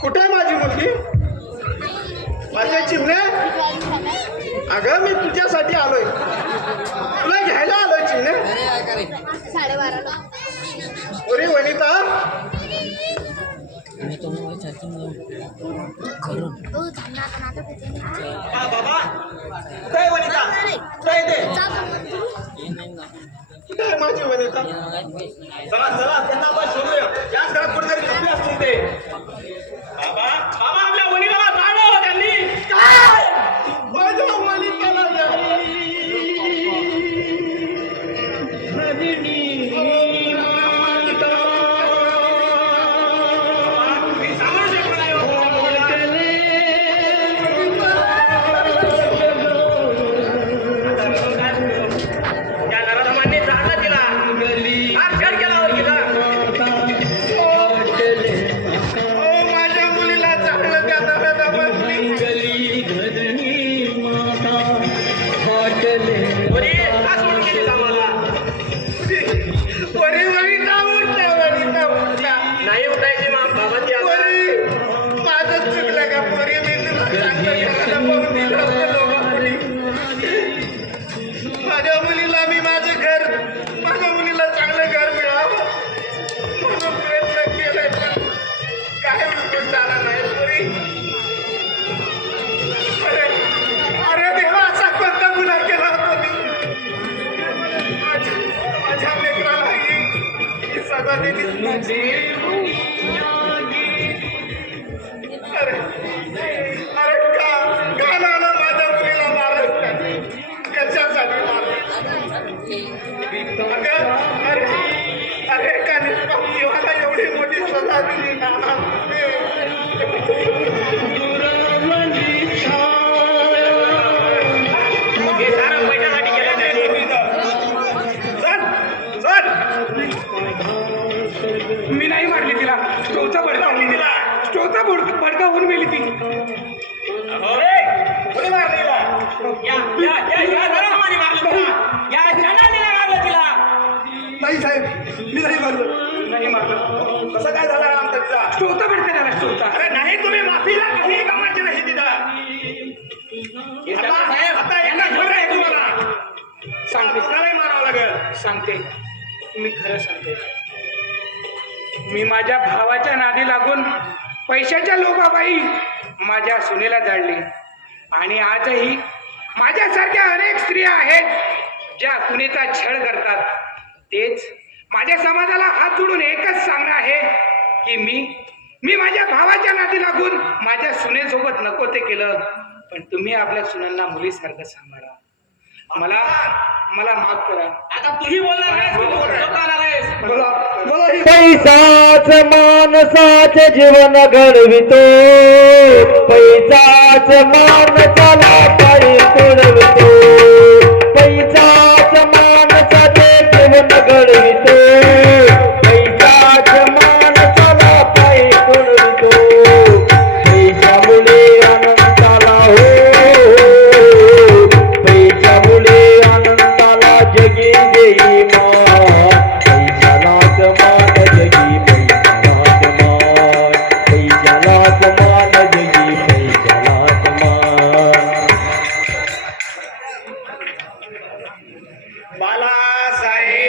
कुठे आहे माझी मुलगी? माझ्या चिमण्या, अगं मी तुझ्यासाठी आलोय, तुला घ्यायला आलोय चिमण्या. 12:30 अरे वनिता, बाबा काय वनिता काय ते काय माझी वनिता? चला चला त्यांना आपण शोधूया. याच घरात कुठेतरी लपले असतील ते. बाबा बाबा आपल्या वनिताला जाणव त्यांनी. काय माझ्या वनिताला मी नाही मारली तिला. स्टोचा भडका होऊन मेली ती. कोणी मारलं तिला? नाही साहेब, मी नाही मारलं. नाही मारलं. कसं काय झालं आमचा तिचा? स्टोचा भडका झाला, स्टोचा. अरे नाही तुम्ही माफीला कधी कामाची नाही तिथं. आता यांना खबर आहे तुम्हाला. सांगते, नाही मारावं लागेल. सांगते, मी खरं सांगते. मी माझ्या भावाच्या नादी लागून पैशाच्या लोभाबाई माझ्या सुनेला जाळली. आणि आजही माझ्यासारख्या अनेक स्त्रिया आहेत ज्या कुणीचा छळ करतात. तेच माझ्या समाजाला हात जोडून एकच सांगणं आहे की मी माझ्या भावाच्या नादी लागून माझ्या सुनेसोबत नको ते केलं. पण तुम्ही आपल्या सुनांना मुलीसारखं सांभाळा. मला माफ करा. आता तूही बोलणार नाहीस, तू बोलणार आहेस. पैसाच माणसाचे जीवन घडवितो, पैसाच माणसाला